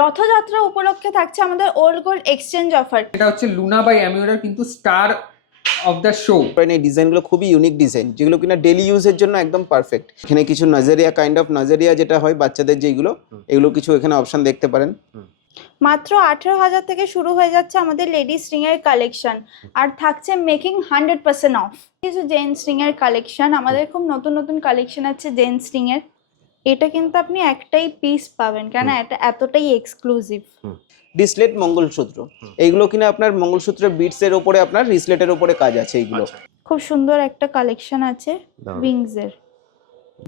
রথযাত্রা উপলক্ষে থাকছে আমাদের ওল্ড গোল্ড এক্সচেঞ্জ অফার। এটা হচ্ছে লুনা বাই অ্যামিউরার কিন্তু স্টার অফ দ্য শো। এই ডিজাইনগুলো খুবই ইউনিক ডিজাইন, যেগুলো কিনা ডেলি ইউজের জন্য একদম পারফেক্ট। এখানে কিছু নাজারিয়া কাইন্ড অফ নাজারিয়া যেটা হয় বাচ্চাদের, যেগুলো এগুলো কিছু এখানে অপশন দেখতে পারেন। মাত্র 18,000 থেকে শুরু হয়ে যাচ্ছে আমাদের লেডিস রিং এর কালেকশন, আর থাকছে মেকিং 100% অফ। কিছু জেন্টস রিং এর কালেকশন, আমাদের খুব নতুন নতুন কালেকশন আছে জেন্টস রিং এর। এটা কিন্তু আপনি একটাই পিস পাবেন, কেন এটা এতটাই এক্সক্লুসিভ। ডিসলেট মঙ্গলসূত্র, এইগুলো কিনা আপনার মঙ্গলসূত্রের বিটস এর উপরে আপনার রিসলেটের উপরে কাজ আছে। এইগুলো খুব সুন্দর একটা কালেকশন আছে উইংস এর।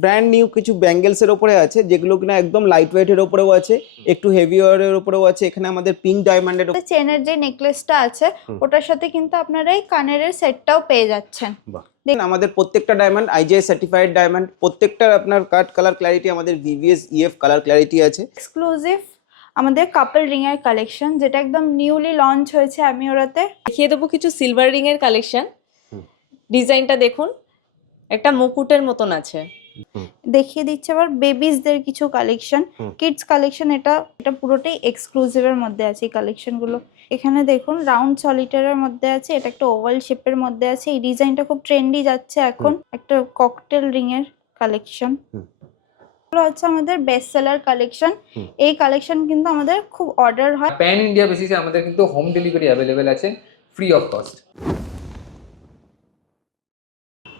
ব্র্যান্ড নিউ কিছু ব্যাঙ্গেলস এর উপরে আছে, যেগুলো কিনা একদম লাইট ওয়েটের উপরেও আছে, একটু হেভি ওয়ারের উপরেও আছে। এখানে আমাদের পিঙ্ক ডায়মন্ডের চেনের যে নেকলেসটা আছে ওটার সাথে কিন্তু আপনারা এই কানের সেটটাও পেয়ে যাচ্ছেন। আমাদের প্রত্যেকটা ডায়মন্ড আইজিআই সার্টিফাইড ডায়মন্ড, প্রত্যেকটার আপনার কাট কালার ক্ল্যারিটি আমাদের ভিভিএস ইএফ কালার ক্ল্যারিটি আছে। এক্সক্লুসিভ আমাদের কাপল রিং এর কালেকশন, যেটা একদম নিউলি লঞ্চ হয়েছে অ্যামিওরাতে। দেখিয়ে দেবো কিছু সিলভার রিং এর কালেকশন। ডিজাইনটা দেখুন, একটা মুকুটের মতন আছে। দেখিয়ে দিচ্ছে আবার বেবিসদের কিছু কালেকশন, কিডস কালেকশন। এটা পুরোটাই এক্সক্লুসিভের মধ্যে আছে এই কালেকশন গুলো। এখানে দেখুন রাউন্ড সলিটারের মধ্যে আছে, এটা একটা ওভাল শেপের মধ্যে আছে। এই ডিজাইনটা খুব ট্রেন্ডি যাচ্ছে এখন। একটা ককটেল রিং এর কালেকশন হচ্ছে আমাদের বেস্ট সেলার কালেকশন। এই কালেকশন কিন্তু আমাদের খুব অর্ডার হয়। প্যান ইন্ডিয়া বেসিসে আমাদের কিন্তু হোম ডেলিভারি অ্যাভেলেবেল আছে, ফ্রি অফ কস্ট।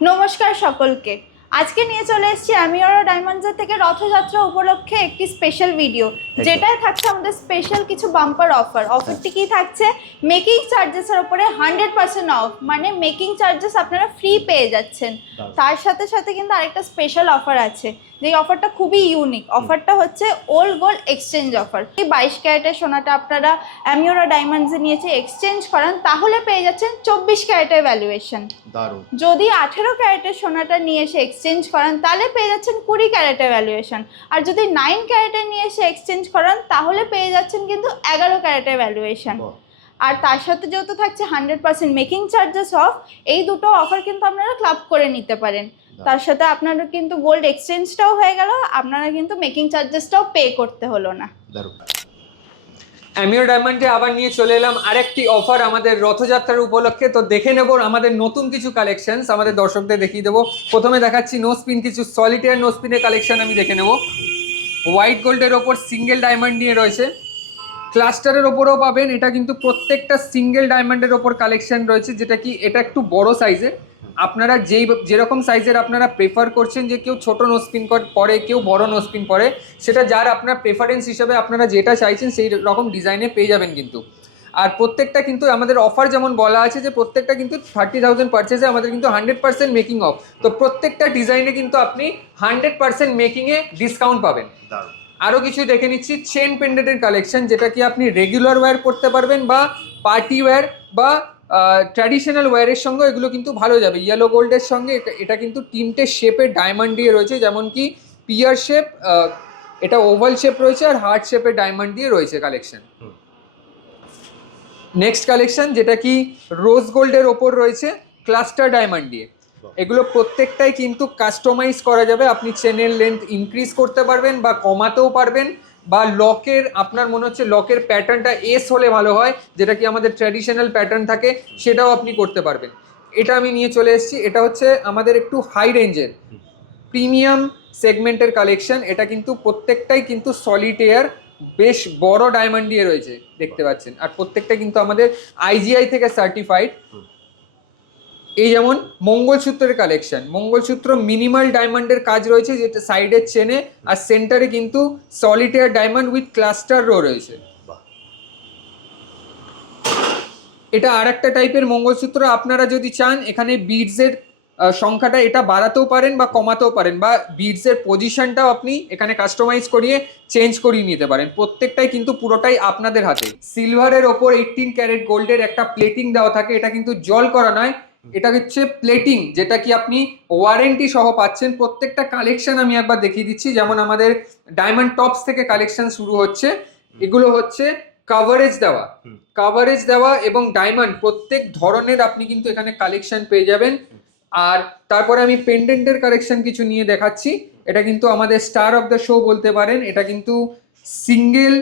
নমস্কার সকলকে, আজকে নিয়ে চলে এসেছি অ্যামিওরা ডায়মন্ডস থেকে রথযাত্রা উপলক্ষে একটি স্পেশাল ভিডিও, যেটায় থাকছে আমাদের স্পেশাল কিছু বাম্পার অফার। অফারটি কি থাকছে? মেকিং চার্জেসের উপরে 100% অফ, মানে মেকিং চার্জেস আপনারা ফ্রি পেয়ে যাচ্ছেন। তার সাথে সাথে কিন্তু আরেকটা স্পেশাল অফার আছে, যে অফারটা খুবই ইউনিক। অফারটা হচ্ছে ওল্ড গোল্ড এক্সচেঞ্জ অফার। এই 22 ক্যারেটের সোনাটা আপনারা অ্যামিওরা ডায়মন্ডসে নিয়েছে এক্সচেঞ্জ করান, তাহলে পেয়ে যাচ্ছেন 24 ক্যারেটের ভ্যালুয়েশন। যদি 18 ক্যারেটের সোনাটা নিয়ে এসে এক্সচেঞ্জ করান, তাহলে পেয়ে যাচ্ছেন 20 ক্যারেটের ভ্যালুয়েশন। আর যদি 9 ক্যারেটের নিয়ে এসে এক্সচেঞ্জ করান, তাহলে পেয়ে যাচ্ছেন কিন্তু 11 ক্যারেটের ভ্যালুয়েশন। আর তার সাথে যেহেতু থাকছে 100% মেকিং চার্জেস অফ, এই দুটো অফার কিন্তু আপনারা ক্লাব করে নিতে পারেন। তার সাথে আপনারা কিন্তু গোল্ড এক্সচেঞ্জটাও হয়ে গেল, আপনারা কিন্তু মেকিং চার্জেসটাও পে করতে হলো না। অ্যামিওর ডায়মন্ডে আবার নিয়ে চলে এলাম আরেকটি অফার আমাদের রথযাত্রার উপলক্ষে। তো দেখে নেব আমাদের নতুন কিছু কালেকশনস, আমাদের দর্শকদের দেখিয়ে দেবো। প্রথমে দেখাচ্ছি নো স্পিন, কিছু সলিটেয়ার নো স্পিনের কালেকশন আমি দেখে নেব। হোয়াইট গোল্ডের ওপর সিঙ্গেল ডায়মন্ড নিয়ে রয়েছে, ক্লাস্টারের ওপরও পাবেন। এটা কিন্তু প্রত্যেকটা সিঙ্গেল ডায়মন্ডের ওপর কালেকশন রয়েছে, যেটা কি এটা একটু বড় সাইজের। আপনারা যেরকম সাইজের আপনারা প্রেফার করছেন, যে কেউ ছোট নোস্পিন পরে, কেউ বড় নোস্পিন পরে, সেটা যার আপনার প্রেফারেন্স হিসেবে আপনারা যেটা চাইছেন সেই রকম ডিজাইনে পেয়ে যাবেন কিন্তু। আর প্রত্যেকটা কিন্তু আমাদের অফার যেমন বলা আছে যে প্রত্যেকটা কিন্তু 30,000 পারচেজে আমাদের কিন্তু 100% মেকিং অফ। তো প্রত্যেকটা ডিজাইনে কিন্তু আপনি 100% মেকিংয়ে ডিসকাউন্ট পাবেন। আরও কিছু দেখে নিচ্ছি চেন পেন্ডেন্টের কালেকশন, যেটা কি আপনি রেগুলার ওয়্যার করতে পারবেন বা পার্টি ওয়্যার বা ট্র্যাডিশনাল ওয়্যারের সঙ্গে এগুলো কিন্তু ভালো যাবে। ইয়েলো গোল্ডের সঙ্গে এটা কিন্তু তিনটে শেপের ডায়মন্ড দিয়ে রয়েছে, যেমন কি পিয়ার শেপ, এটা ওভাল শেপ রয়েছে, আর হার্ট শেপের ডায়মন্ড দিয়ে রয়েছে কালেকশন। নেক্সট কালেকশন যেটা কি রোজ গোল্ডের ওপর রয়েছে ক্লাস্টার ডায়মন্ড দিয়ে। এগুলো প্রত্যেকটাই কিন্তু কাস্টমাইজ করা যাবে, আপনি চেনের লেন্থ ইনক্রিজ করতে পারবেন বা কমাতেও পারবেন, বা লকের আপনার মনে হচ্ছে লকের প্যাটার্নটা এস হলে ভালো হয়, যেটা কি আমাদের ট্র্যাডিশনাল প্যাটার্ন থাকে, সেটাও আপনি করতে পারবেন। এটা আমি নিয়ে চলে এসেছি, এটা হচ্ছে আমাদের একটু হাই রেঞ্জের প্রিমিয়াম সেগমেন্টের কালেকশন। এটা কিন্তু প্রত্যেকটাই কিন্তু সলিটেয়ার বেশ বড় ডায়মন্ড দিয়ে রয়েছে, দেখতে পাচ্ছেন। আর প্রত্যেকটা কিন্তু আমাদের আইজিআই থেকে সার্টিফাইড। এই যেমন মঙ্গলসূত্রের কালেকশন, মঙ্গলসূত্র মিনিমাল ডায়মন্ডের কাজ রয়েছে, যেটা সাইডের চেনে, আর সেন্টারে কিন্তু solitaire diamond with cluster row রয়েছে। এটা আর একটা টাইপের মঙ্গলসূত্র। আপনারা যদি চান এখানে বিডসের সংখ্যাটা এটা বাড়াতেও পারেন বা কমাতেও পারেন, বা বিডসের পজিশনটাও আপনি এখানে কাস্টমাইজ করিয়ে চেঞ্জ করিয়ে নিতে পারেন। প্রত্যেকটাই কিন্তু পুরোটাই আপনাদের হাতে। সিলভারের ওপর 18 ক্যারেট গোল্ডের একটা প্লেটিং দেওয়া থাকে, এটা কিন্তু জল করা নয়, এটা হচ্ছে প্লেটিং, যেটা কি আপনি ওয়ারেন্টি সহ পাচ্ছেন। প্রত্যেকটা কালেকশন আমি একবার দেখিয়ে দিচ্ছি। যেমন আমাদের ডায়মন্ড টপস থেকে কালেকশন শুরু হচ্ছে, এগুলো হচ্ছে কাভারেজ দেওয়া এবং ডায়মন্ড প্রত্যেক ধরনের আপনি কিন্তু এখানে কালেকশন পেয়ে যাবেন। আর তারপরে আমি পেন্ডেন্টের কালেকশন কিছু নিয়ে দেখাচ্ছি। এটা কিন্তু আমাদের স্টার অফ দ্য শো বলতে পারেন। এটা কিন্তু সিঙ্গেল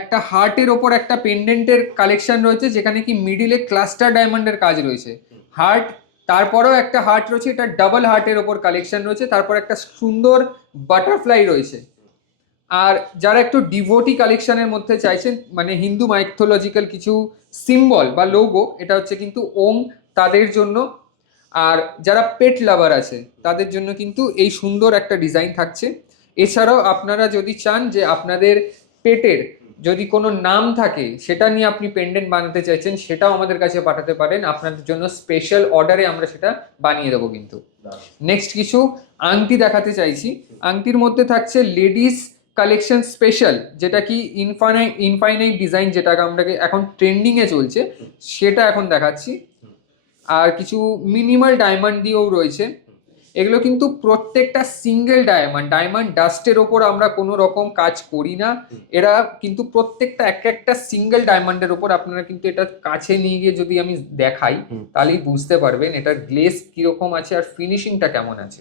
একটা হার্টের ওপর একটা পেন্ডেন্টের কালেকশন রয়েছে, যেখানে কি মিডিলে ক্লাস্টার ডায়মন্ডের কাজ রয়েছে। হার্ট, তারপরেও একটা হার্ট রয়েছে, এটা ডাবল হার্টের ওপর কালেকশন রয়েছে, তারপর একটা সুন্দর বাটারফ্লাই রয়েছে। আর যারা একটু ডিভোটি কালেকশনের মধ্যে চাইছেন, মানে হিন্দু মাইথোলজিক্যাল কিছু সিম্বল বা লোগো, এটা হচ্ছে কিন্তু ওম, তাদের জন্য। আর যারা পেট লাভার আছে তাদের জন্য কিন্তু এই সুন্দর একটা ডিজাইন থাকছে। এছাড়াও আপনারা যদি চান যে আপনাদের পেটের যদি কোনো নাম থাকে সেটা নিয়ে আপনি পেন্ডেন্ট বানাতে চাইছেন, সেটাও আমাদের কাছে পাঠাতে পারেন, আপনাদের জন্য স্পেশাল অর্ডারে আমরা সেটা বানিয়ে দেবো কিন্তু। নেক্সট কিছু আংটি দেখাতে চাইছি। আংটির মধ্যে থাকছে লেডিস কালেকশন স্পেশাল, যেটা কি ইনফাইনাইট ডিজাইন, যেটাকে আমরা এখন ট্রেন্ডিংয়ে চলছে, সেটা এখন দেখাচ্ছি। আর কিছু মিনিমাল ডায়মন্ড দিয়েও রয়েছে। এগুলো কিন্তু প্রত্যেকটা সিঙ্গেল ডায়মন্ড ডাস্টের ওপর আমরা কোনো রকম কাজ করি না। এরা কিন্তু প্রত্যেকটা একটা সিঙ্গেল ডায়মন্ডের ওপর, আপনারা কিন্তু এটা কাছে নিয়ে গিয়ে যদি আমি দেখাই তাহলেই বুঝতে পারবেন এটার গ্লেজ কিরকম আছে আর ফিনিশিংটা কেমন আছে।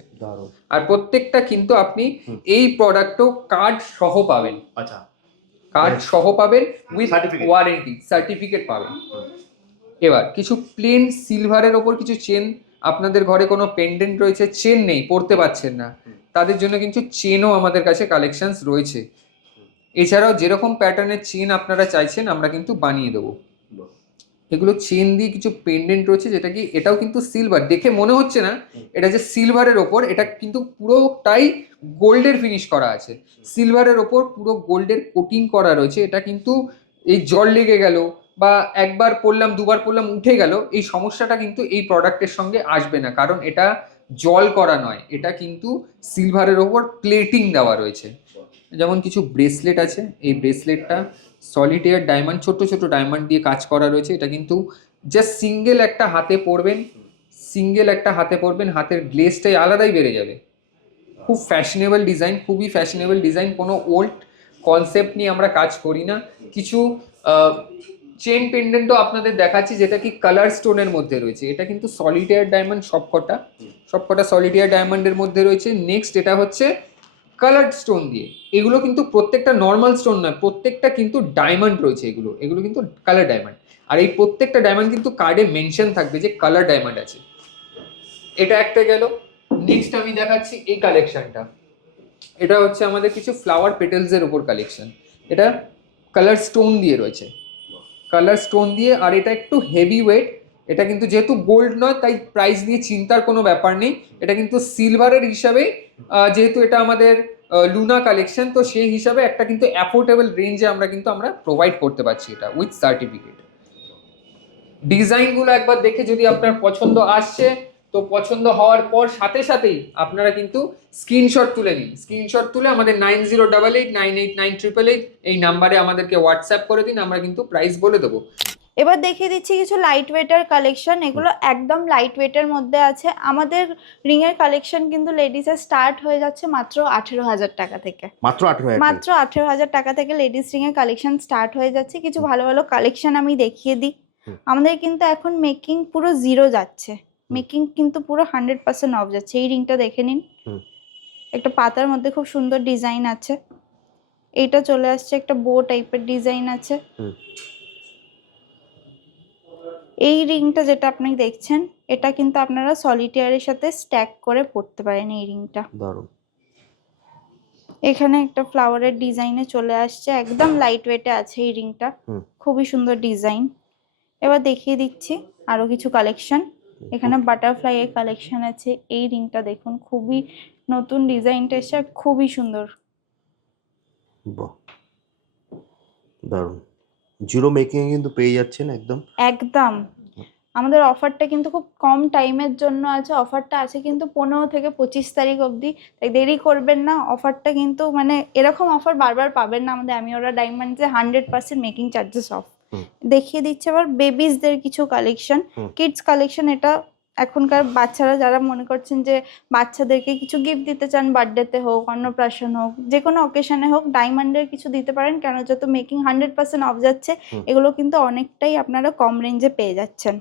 আর প্রত্যেকটা কিন্তু আপনি এই প্রোডাক্টও কার্ড সহ পাবেন। আচ্ছা, কার্ড সহ পাবেন, উইথ Certificate. ওয়ারেন্টি সার্টিফিকেট পাবেন। এবার কিছু প্লেন সিলভারের ওপর কিছু চেন, আপনাদের ঘরে কোনো পেন্ডেন্ট রয়েছে, চেন নেই, পরতে পারছেন না, তাদের জন্য কিন্তু চেনও আমাদের কাছে কালেকশনস রয়েছে। এছাড়াও যেরকম প্যাটার্নের চেন আপনারা চাইছেন আমরা কিন্তু বানিয়ে দেবো। এগুলো চেন দিয়ে কিছু পেন্ডেন্ট রয়েছে, যেটা কি এটাও কিন্তু সিলভার, দেখে মনে হচ্ছে না এটা যে সিলভারের ওপর, এটা কিন্তু পুরোটাই গোল্ডের ফিনিশ করা আছে। সিলভারের ওপর পুরো গোল্ডের কোটিং করা রয়েছে। এটা কিন্তু এই জল লেগে গেল বা একবার পরলাম দুবার পরলাম উঠে গেল, এই সমস্যাটা কিন্তু এই প্রোডাক্টের সঙ্গে আসবে না, কারণ এটা জল করা নয়, এটা কিন্তু সিলভারের ওপর প্লেটিং দেওয়া রয়েছে। যেমন কিছু ব্রেসলেট আছে, এই ব্রেসলেটটা সলিটেয়ার ডায়মন্ড, ছোট ছোট ডায়মন্ড দিয়ে কাজ করা রয়েছে। এটা কিন্তু জাস্ট সিঙ্গেল একটা হাতে পরবেন, হাতের গ্লেজটাই আলাদাই বেড়ে যাবে। খুব ফ্যাশনেবল ডিজাইন, খুবই ফ্যাশনেবল ডিজাইন, কোনো ওল্ড কনসেপ্ট নিয়ে আমরা কাজ করি না। কিছু চেন পেন্ডেন্টও আপনাদের দেখাচ্ছি, যেটা কি কালার স্টোনের মধ্যে রয়েছে। এটা কিন্তু সলিটেয়ার ডায়মন্ড, সবকটা সলিটেয়ার ডায়মন্ডের মধ্যে রয়েছে। নেক্সট এটা হচ্ছে কালার্ড স্টোন দিয়ে। এগুলো কিন্তু প্রত্যেকটা নর্মাল স্টোন নয়, প্রত্যেকটা কিন্তু ডায়মন্ড রয়েছে। এগুলো কিন্তু কালার ডায়মন্ড। আর এই প্রত্যেকটা ডায়মন্ড কিন্তু কার্ডে মেনশন থাকবে যে কালার ডায়মন্ড আছে। এটা একটা গেল। নেক্সট আমি দেখাচ্ছি এই কালেকশনটা। এটা হচ্ছে আমাদের কিছু ফ্লাওয়ার পেটেলসের উপর কালেকশন। এটা কালার স্টোন দিয়ে রয়েছে, আর এটা একটু হেভি ওয়েট। এটা কিন্তু যেহেতু গোল্ড নয় তাই প্রাইস নিয়ে চিন্তার কোনো ব্যাপার নেই। এটা কিন্তু সিলভারের হিসাবে, যেহেতু এটা আমাদের লুনা কালেকশন, তো সেই হিসাবে একটা কিন্তু অ্যাফোর্ডেবল রেঞ্জে আমরা প্রোভাইড করতে পারছি এটা উইথ সার্টিফিকেট। ডিজাইনগুলো একবার দেখে যদি আপনার পছন্দ আসছে, তো পছন্দ হওয়ার পর সাথে সাথেই আপনারা কিন্তু স্ক্রিনশট তুলে নিন। স্ক্রিনশট তুলে আমাদের 9088989988 এই নাম্বারে আমাদেরকে হোয়াটসঅ্যাপ করে দিন, আমরা কিন্তু প্রাইস বলে দেবো। এবার দেখিয়ে দিচ্ছি কিছু লাইট ওয়েটের কালেকশন। এগুলো একদম লাইট ওয়েটের মধ্যে আছে। আমাদের রিং এর কালেকশন কিন্তু লেডিসের স্টার্ট হয়ে যাচ্ছে মাত্র 18,000 টাকা থেকে। মাত্র 18,000? মাত্র 18,000 টাকা থেকে লেডিস রিং এর কালেকশন স্টার্ট হয়ে যাচ্ছে। কিছু ভালো ভালো কালেকশন আমি দেখিয়ে দিই। আমাদের কিন্তু এখন মেকিং পুরো জিরো যাচ্ছে, মেকিং কিন্তু পুরো 100% অফ যাচ্ছে। এই রিংটা দেখে নিন, একটা পাতার মধ্যে খুব সুন্দর ডিজাইন আছে। এইটা চলে আসছে একটা বো টাইপের ডিজাইন আছে। এই রিংটা যেটা আপনি দেখছেন, এটা কিন্তু আপনারা সলিটেয়ারের সাথে স্ট্যাক করে পড়তে পারেন। এই রিংটা দারুণ। এখানে একটা ফ্লাওয়ারের ডিজাইনে চলে আসছে, একদম লাইট ওয়েটে আছে এই রিংটা, খুবই সুন্দর ডিজাইন। এবার দেখিয়ে দিচ্ছি আরো কিছু কালেকশন। এখানে বাটারফ্লাই এর কালেকশন আছে। এই রিংটা দেখুন, খুবই নতুন ডিজাইনটা এসে, খুবই সুন্দর। বাহ, দারুণ। জিরো মেকিং কিন্তু পেয়ে যাচ্ছেন একদম। একদম। আমাদের অফারটা কিন্তু খুব কম টাইমের জন্য আছে। অফারটা আছে কিন্তু 15 থেকে 25 তারিখ অবধি, তাই দেরি করবেন না। অফারটা কিন্তু মানে এরকম অফার বারবার পাবেন না আমাদের অ্যামিওরা ডায়মন্ডসে। 100% মেকিং চার্জেস অফ। দেখিয়ে দিচ্ছে আবার বেবিসদের কিছু কালেকশন, কিডস কালেকশন। এটা এখনকার বাচ্চারা যারা মনে করছেন যে বাচ্চাদেরকে কিছু গিফট দিতে চান, বার্থডেতে হোক, অন্নপ্রাশন হোক, যে কোনো অকেশনে হোক, ডায়মন্ডের কিছু দিতে পারেন। কেন, যত মেকিং 100% অফ যাচ্ছে, এগুলো কিন্তু অনেকটাই আপনারা কম রেঞ্জে পেয়ে যাচ্ছেন।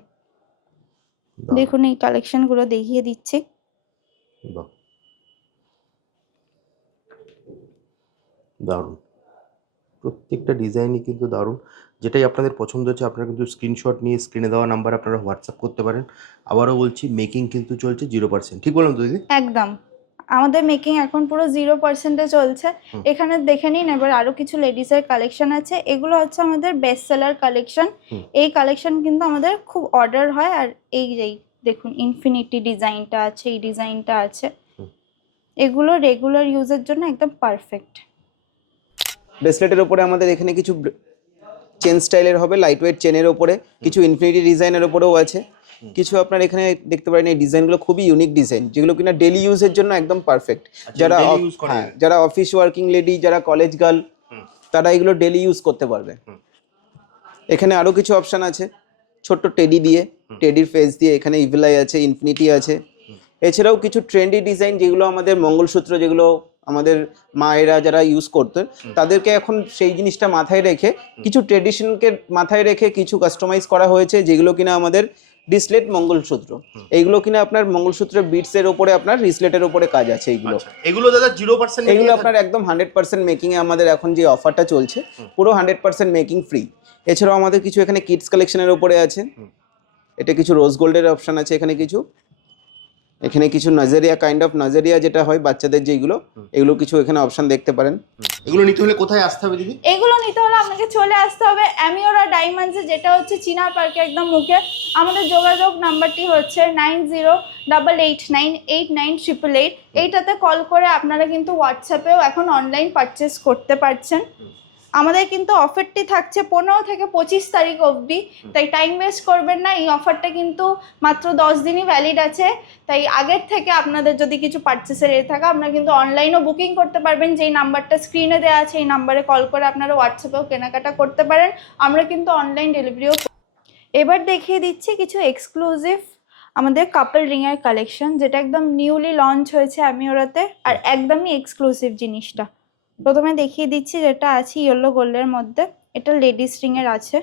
দেখুন এই কালেকশনগুলো দেখিয়ে দিচ্ছি। দারুণ। প্রত্যেকটা ডিজাইনই কিন্তু দারুণ। যেটাই আপনাদের পছন্দ হচ্ছে আপনারা কিন্তু স্ক্রিনশট নিয়ে স্ক্রিনে দেওয়া নাম্বার আপনারা হোয়াটসঅ্যাপ করতে পারেন। আবারও বলছি মেকিং কিন্তু চলছে 0%। ঠিক বললাম তো দিদি? একদম আমাদের মেকিং এখন পুরো 0%-এ চলছে। হুম। এখানে দেখে নিন, এবার আরো কিছু লেডিসের কালেকশন আছে। এগুলো হচ্ছে আমাদের বেস্ট সেলার কালেকশন। হুম। এই কালেকশন কিন্তু আমাদের খুব অর্ডার হয়। আর এই দেখুন ইনফিনিটি ডিজাইনটা আছে, এই ডিজাইনটা আছে। হুম। এগুলো রেগুলার ইউজের জন্য একদম পারফেক্ট। ব্রেসলেটের ওপরে আমাদের এখানে কিছু চেন স্টাইলের হবে, লাইট ওয়েট চেনের ওপরে কিছু ইনফিনিটি ডিজাইনের ওপরেও আছে। কিছু আপনার এখানে দেখতে পারেন এই ডিজাইনগুলো খুবই ইউনিক ডিজাইন, যেগুলো কিনা ডেলি ইউজের জন্য একদম পারফেক্ট। যারা daily use করা হ্যাঁ, যায়। যারা অফিস ওয়ার্কিং লেডি, যারা কলেজ গার্ল, তারা এগুলো ডেলি ইউজ করতে পারবে। এখানে আরো কিছু অপশন আছে, ছোট্ট টেডি দিয়ে, টেডির ফেস দিয়ে, এখানে ইভিলাই আছে, ইনফিনিটি আছে। এছাড়াও কিছু ট্রেন্ডি ডিজাইন যেগুলো আমাদের মঙ্গলসূত্র, যেগুলো আমাদের মায়েরা যারা ইউজ করতেন, তাদেরকে এখন সেই জিনিসটা মাথায় রেখে কিছু ট্রেডিশনকে মাথায় রেখে কিছু কাস্টমাইজ করা হয়েছে, যেগুলো কিনা আমাদের ডিসলেট মঙ্গলসূত্র। এইগুলো কিনা আপনার মঙ্গলসূত্রের বিটসের ওপরে আপনার রিসলেটের ওপরে কাজ আছে। এইগুলো এগুলো দাদা 0%? এগুলো আপনার একদম 100% মেকিং এ আমাদের এখন যে অফারটা চলছে, পুরো 100% মেকিং ফ্রি। এছাড়াও আমাদের কিছু এখানে কিডস কালেকশনের উপরে আছে। এটা কিছু রোজ গোল্ডের অপশন আছে, এখানে কিছু নাজারিয়া কাইন্ড অফ নাজারিয়া যেটা হয় বাচ্চাদের, যেগুলো এগুলো কিছু এখানে অপশন দেখতে পারেন। এগুলো নিতে হলে কোথায় আসতে হবে দিদি? এগুলো নিতে হলে আপনাকে চলে আসতে হবে অ্যামিওরা ডায়মন্ডসে, যেটা হচ্ছে চিনা পার্কে একদম মুখে। আমাদের যোগাযোগ নাম্বারটি হচ্ছে 9088989888। এইটাতে কল করে আপনারা কিন্তু হোয়াটসঅ্যাপেও এখন অনলাইন পারচেস করতে পারছেন। আমাদের কিন্তু অফারটি থাকছে 15 থেকে 25 তারিখ অবধি, তাই টাইম ওয়েস্ট করবেন না। এই অফারটা কিন্তু মাত্র 10 দিনই ভ্যালিড আছে। তাই আগের থেকে আপনাদের যদি কিছু পারচেসের থাকে, আপনারা কিন্তু অনলাইনও বুকিং করতে পারবেন। যেই নাম্বারটা স্ক্রিনে দেওয়া আছে এই নাম্বারে কল করে আপনারা হোয়াটসঅ্যাপেও কেনাকাটা করতে পারেন। আমরা কিন্তু অনলাইন ডেলিভারিও। এবার দেখিয়ে দিচ্ছি কিছু এক্সক্লুসিভ আমাদের কাপল রিংয়ের কালেকশন, যেটা একদম নিউলি লঞ্চ হয়েছে অ্যামিওরাতে, আর একদমই এক্সক্লুসিভ জিনিসটা। প্রথমে দেখিয়ে দিচ্ছি যেটা আছে ইয়েলো গোল্ডের মধ্যে। এটা লেডিস রিং এর আছে।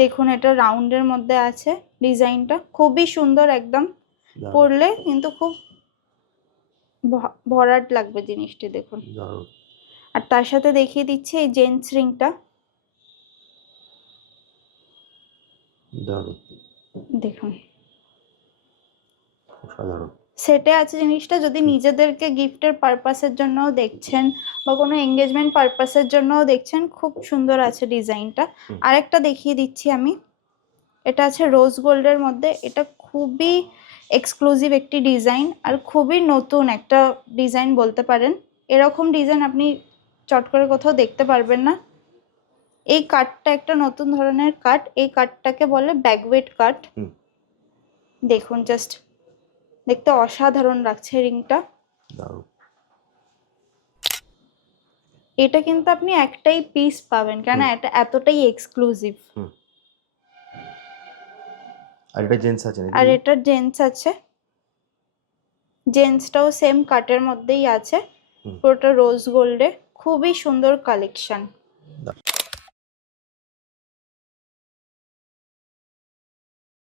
দেখুন এটা রাউন্ডের মধ্যে আছে। ডিজাইনটা খুবই সুন্দর, একদম পরলে কিন্তু খুব ভরাট লাগবে জিনিসটি। দেখুন, আর তার সাথে দেখিয়ে দিচ্ছি এই জেন্টস রিংটা। দেখুন সাধারণ সেটে আছে জিনিসটা। যদি নিজেদেরকে গিফটের পারপাসের জন্যও দেখছেন বা কোনো এঙ্গেজমেন্ট পারপাসের জন্যও দেখছেন, খুব সুন্দর আছে ডিজাইনটা। আরেকটা দেখিয়ে দিচ্ছি আমি, এটা আছে রোজ গোল্ডের মধ্যে। এটা খুবই এক্সক্লুসিভ একটি ডিজাইন, আর খুবই নতুন একটা ডিজাইন বলতে পারেন। এরকম ডিজাইন আপনি চট করে কোথাও দেখতে পারবেন না। এই কাটটা একটা নতুন ধরনের কাট, এই কাটটাকে বলে ব্যাকওয়েট কাট। দেখুন জাস্ট দেখতে অসাধারণ লাগছে রিংটা। এটা কিন্তু আপনি একটাই পিস পাবেন, কেন এটা এতটাই এক্সক্লুসিভ। আর এটা জেন্টস আছে নাকি? আর এটা জেন্টস আছে, জেন্টসটাও সেম কাটের মধ্যেই আছে, পুরোটা রোজ গোল্ডে। খুবই সুন্দর কালেকশন।